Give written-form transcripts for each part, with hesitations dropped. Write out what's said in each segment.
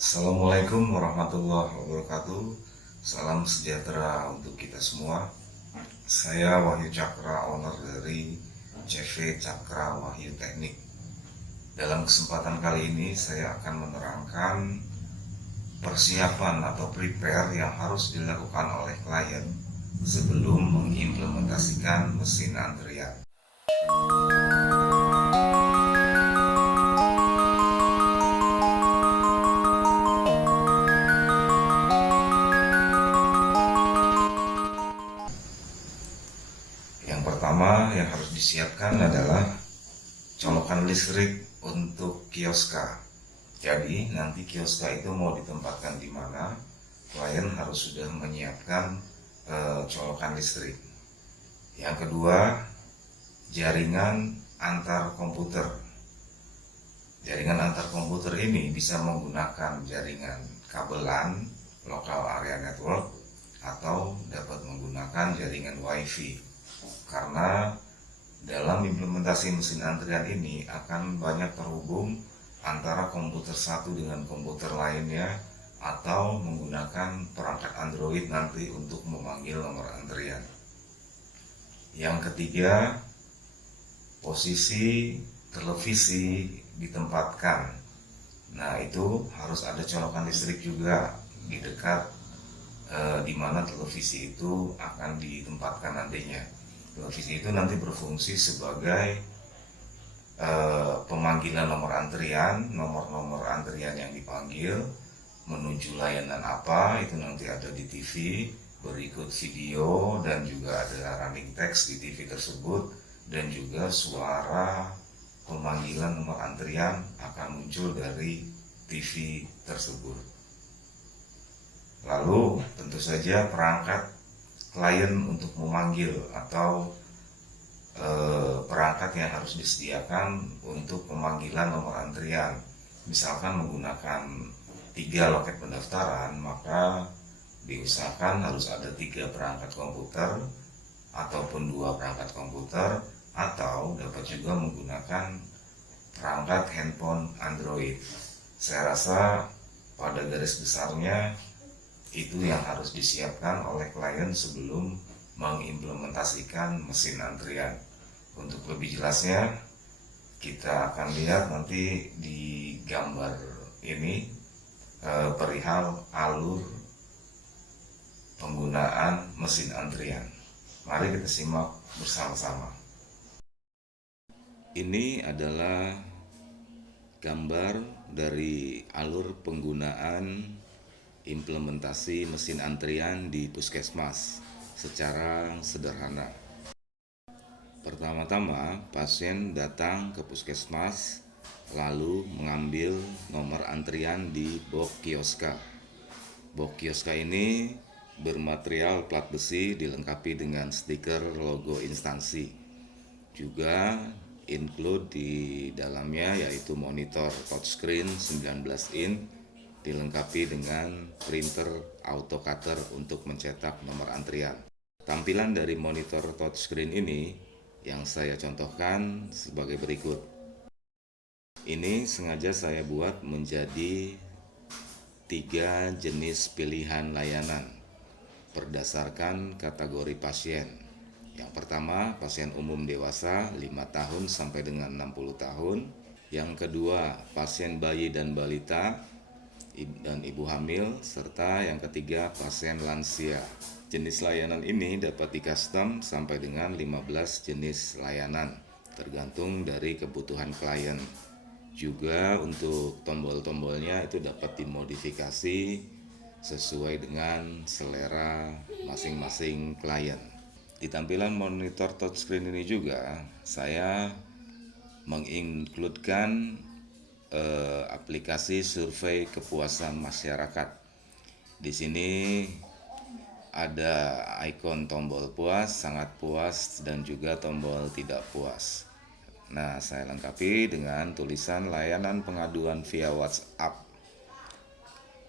Assalamualaikum warahmatullahi wabarakatuh. Salam sejahtera untuk kita semua. Saya Wahyu Cakra, owner dari CV Cakra Wahyu Teknik. Dalam kesempatan kali ini saya akan menerangkan persiapan atau prepare yang harus dilakukan oleh klien sebelum mengimplementasikan mesin antrian. Yang pertama yang harus disiapkan adalah colokan listrik untuk kioska. Jadi nanti kioska itu mau ditempatkan di mana, klien harus sudah menyiapkan colokan listrik. Yang kedua, jaringan antar komputer. Jaringan antar komputer ini bisa menggunakan jaringan kabelan local area network atau dapat menggunakan jaringan WiFi. Karena dalam implementasi mesin antrian ini akan banyak terhubung antara komputer satu dengan komputer lainnya atau menggunakan perangkat Android nanti untuk memanggil nomor antrian. Yang ketiga, posisi televisi ditempatkan. Nah, itu harus ada colokan listrik juga di dekat di mana televisi itu akan ditempatkan nantinya. Televisi itu nanti berfungsi sebagai pemanggilan nomor antrian, nomor-nomor antrian yang dipanggil, menuju layanan apa, itu nanti ada di TV, berikut video, dan juga ada running text di TV tersebut, dan juga suara pemanggilan nomor antrian akan muncul dari TV tersebut. Lalu tentu saja perangkat klien untuk memanggil atau perangkat yang harus disediakan untuk pemanggilan nomor antrian. Misalkan menggunakan 3 loket pendaftaran, maka diusahakan harus ada 3 perangkat komputer ataupun 2 perangkat komputer, atau dapat juga menggunakan perangkat handphone Android. Saya rasa pada garis besarnya itu yang harus disiapkan oleh klien sebelum mengimplementasikan mesin antrian. Untuk lebih jelasnya, kita akan lihat nanti di gambar ini perihal alur penggunaan mesin antrian. Mari kita simak bersama-sama. Ini adalah gambar dari alur penggunaan implementasi mesin antrian di puskesmas secara sederhana. Pertama-tama, pasien datang ke puskesmas lalu mengambil nomor antrian di box kioska. Box kioska ini bermaterial plat besi dilengkapi dengan stiker logo instansi. Juga include di dalamnya yaitu monitor touchscreen 19 in dilengkapi dengan printer auto cutter untuk mencetak nomor antrian. Tampilan dari monitor touchscreen ini yang saya contohkan sebagai berikut. Ini sengaja saya buat menjadi 3 jenis pilihan layanan berdasarkan kategori pasien. Yang pertama, pasien umum dewasa 5 tahun sampai dengan 60 tahun. Yang kedua, pasien bayi dan balita dan ibu hamil, serta yang ketiga pasien lansia. Jenis layanan ini dapat di-custom sampai dengan 15 jenis layanan, tergantung dari kebutuhan klien. Juga untuk tombol-tombolnya itu dapat dimodifikasi sesuai dengan selera masing-masing klien. Di tampilan monitor touchscreen ini juga saya mengincludekan aplikasi survei kepuasan masyarakat. Di sini ada ikon tombol puas, sangat puas, dan juga tombol tidak puas. Nah, saya lengkapi dengan tulisan layanan pengaduan via WhatsApp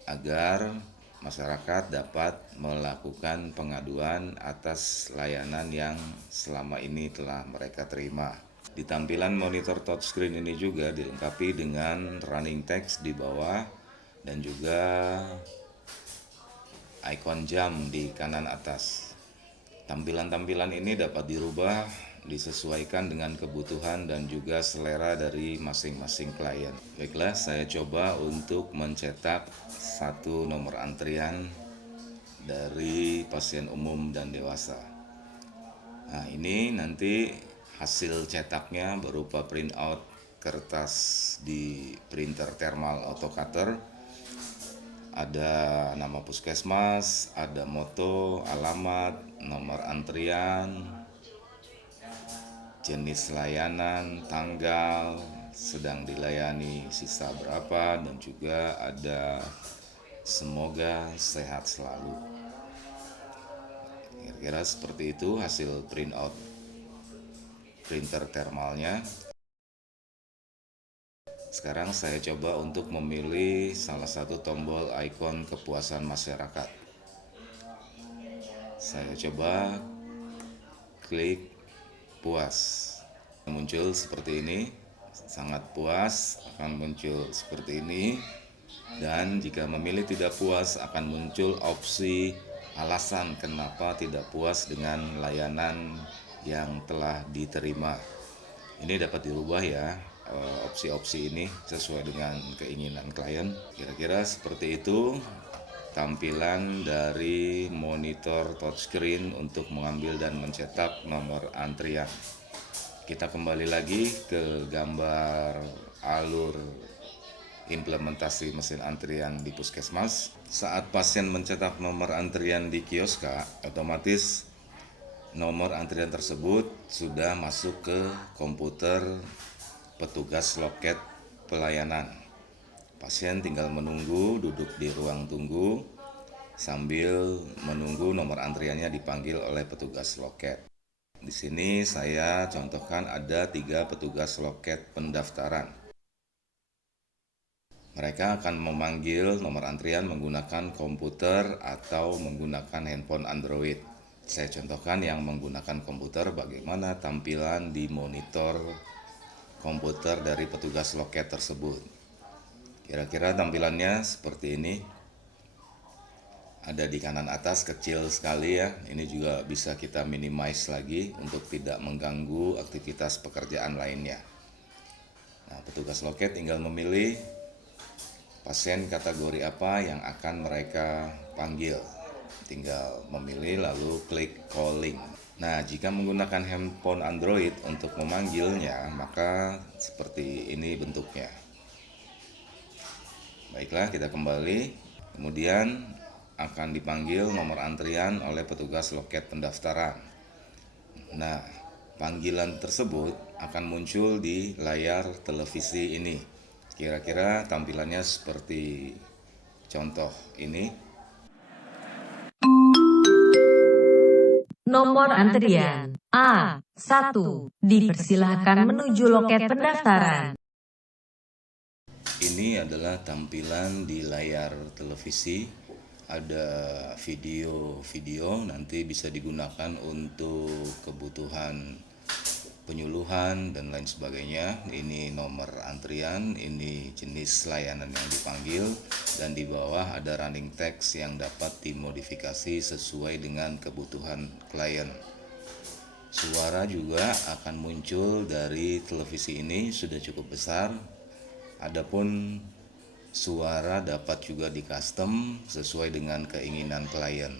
agar masyarakat dapat melakukan pengaduan atas layanan yang selama ini telah mereka terima. Di tampilan monitor touchscreen ini juga dilengkapi dengan running text di bawah dan juga ikon jam di kanan atas. Tampilan-tampilan ini dapat dirubah, disesuaikan dengan kebutuhan dan juga selera dari masing-masing klien. Baiklah, saya coba untuk mencetak satu nomor antrian dari pasien umum dan dewasa. Nah, ini nanti hasil cetaknya berupa printout kertas di printer thermal auto cutter. Ada nama puskesmas, ada moto, alamat, nomor antrian, jenis layanan, tanggal, sedang dilayani sisa berapa, dan juga ada semoga sehat selalu. Kira-kira seperti itu hasil printout printer thermalnya. Sekarang saya coba untuk memilih salah satu tombol ikon kepuasan masyarakat. Saya coba klik puas. Muncul seperti ini, sangat puas akan muncul seperti ini. Dan jika memilih tidak puas akan muncul opsi alasan kenapa tidak puas dengan layanan yang telah diterima. Ini dapat dirubah ya, opsi-opsi ini sesuai dengan keinginan klien. Kira-kira seperti itu tampilan dari monitor touchscreen untuk mengambil dan mencetak nomor antrian. Kita kembali lagi ke gambar alur implementasi mesin antrian di puskesmas. Saat pasien mencetak nomor antrian di kioska, otomatis nomor antrian tersebut sudah masuk ke komputer petugas loket pelayanan. Pasien tinggal menunggu, duduk di ruang tunggu sambil menunggu nomor antriannya dipanggil oleh petugas loket. Di sini saya contohkan ada 3 petugas loket pendaftaran. Mereka akan memanggil nomor antrian menggunakan komputer atau menggunakan handphone Android. Saya contohkan yang menggunakan komputer bagaimana tampilan di monitor komputer dari petugas loket tersebut. Kira-kira tampilannya seperti ini. Ada di kanan atas kecil sekali ya. Ini juga bisa kita minimize lagi untuk tidak mengganggu aktivitas pekerjaan lainnya. Nah, petugas loket tinggal memilih pasien kategori apa yang akan mereka panggil. Tinggal memilih lalu klik calling. Nah, jika menggunakan handphone Android untuk memanggilnya, maka seperti ini bentuknya. Baiklah, kita kembali. Kemudian akan dipanggil nomor antrian oleh petugas loket pendaftaran. Nah, panggilan tersebut akan muncul di layar televisi ini. Kira-kira tampilannya seperti contoh ini. Nomor antrian A1, dipersilahkan menuju loket pendaftaran. Ini adalah tampilan di layar televisi. Ada video-video nanti bisa digunakan untuk kebutuhan penyuluhan dan lain sebagainya. Ini nomor antrian, ini jenis layanan yang dipanggil, dan di bawah ada running text yang dapat dimodifikasi sesuai dengan kebutuhan klien. Suara juga akan muncul dari televisi ini, sudah cukup besar. Adapun suara dapat juga di custom sesuai dengan keinginan klien.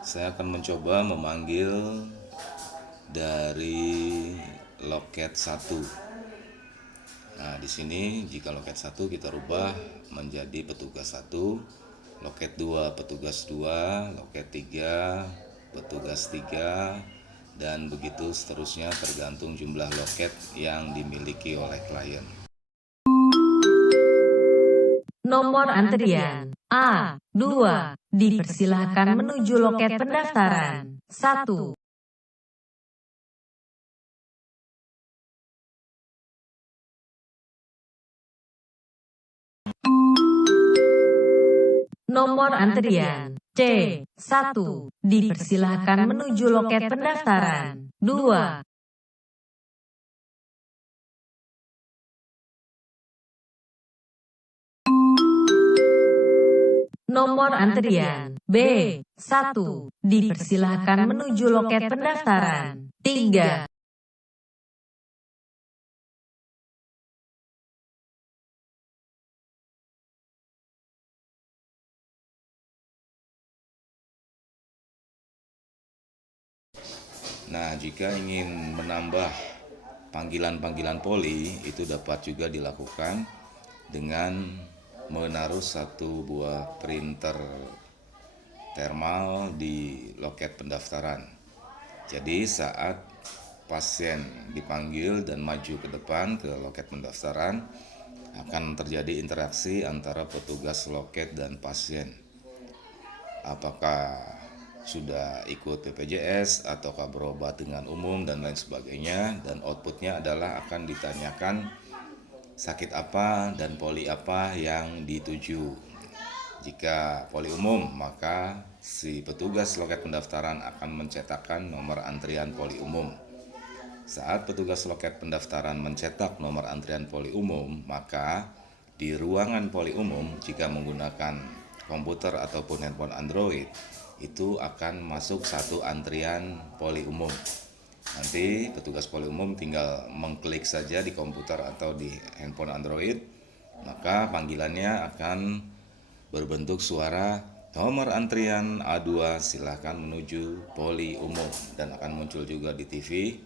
Saya akan mencoba memanggil dari loket 1. Nah, di sini jika loket 1 kita rubah menjadi petugas 1, loket 2 petugas 2, loket 3 petugas 3, dan begitu seterusnya tergantung jumlah loket yang dimiliki oleh klien. Nomor antrian A2, dipersilahkan menuju loket pendaftaran 1. Nomor antrian C. 1. Dipersilahkan menuju loket pendaftaran. 2. Nomor antrian B. 1. Dipersilahkan menuju loket pendaftaran. 3. Nah, jika ingin menambah panggilan-panggilan poli, itu dapat juga dilakukan dengan menaruh satu buah printer thermal di loket pendaftaran. Jadi saat pasien dipanggil dan maju ke depan ke loket pendaftaran, akan terjadi interaksi antara petugas loket dan pasien. Apakah sudah ikut BPJS ataukah berobat dengan umum dan lain sebagainya, dan outputnya adalah akan ditanyakan sakit apa dan poli apa yang dituju. Jika poli umum, maka si petugas loket pendaftaran akan mencetakkan nomor antrian poli umum. Saat petugas loket pendaftaran mencetak nomor antrian poli umum, maka di ruangan poli umum jika menggunakan komputer ataupun handphone Android, itu akan masuk satu antrian poli umum. Nanti petugas poli umum tinggal mengklik saja di komputer atau di handphone Android, maka panggilannya akan berbentuk suara nomor antrian A2 silahkan menuju poli umum, dan akan muncul juga di TV.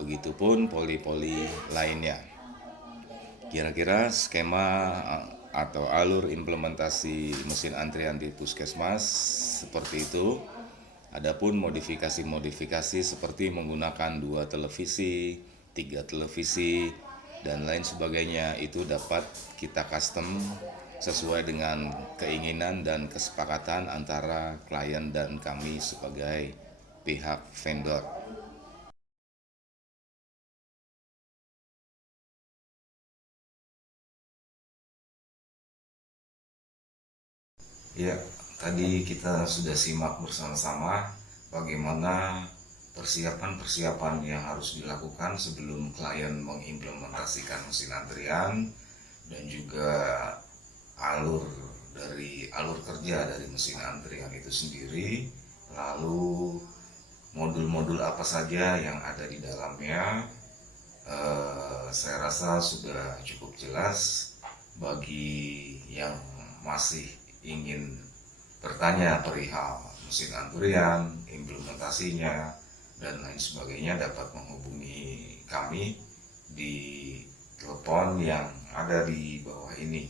Begitupun poli-poli lainnya. Kira-kira skema atau alur implementasi mesin antrian di puskesmas seperti itu. Adapun modifikasi-modifikasi seperti menggunakan 2 televisi, 3 televisi, dan lain sebagainya, itu dapat kita custom sesuai dengan keinginan dan kesepakatan antara klien dan kami sebagai pihak vendor. Ya, tadi kita sudah simak bersama-sama bagaimana persiapan-persiapan yang harus dilakukan sebelum klien mengimplementasikan mesin antrian, dan juga alur kerja dari mesin antrian itu sendiri, lalu modul-modul apa saja yang ada di dalamnya. Saya rasa sudah cukup jelas. Bagi yang masih ingin bertanya perihal mesin antrian, implementasinya, dan lain sebagainya, dapat menghubungi kami di telepon yang ada di bawah ini.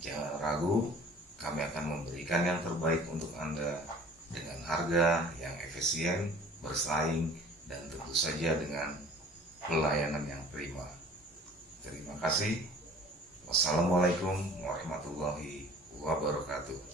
Jangan ragu, kami akan memberikan yang terbaik untuk Anda dengan harga yang efisien, bersaing, dan tentu saja dengan pelayanan yang prima. Terima kasih. Wassalamualaikum warahmatullahi wabarakatuh.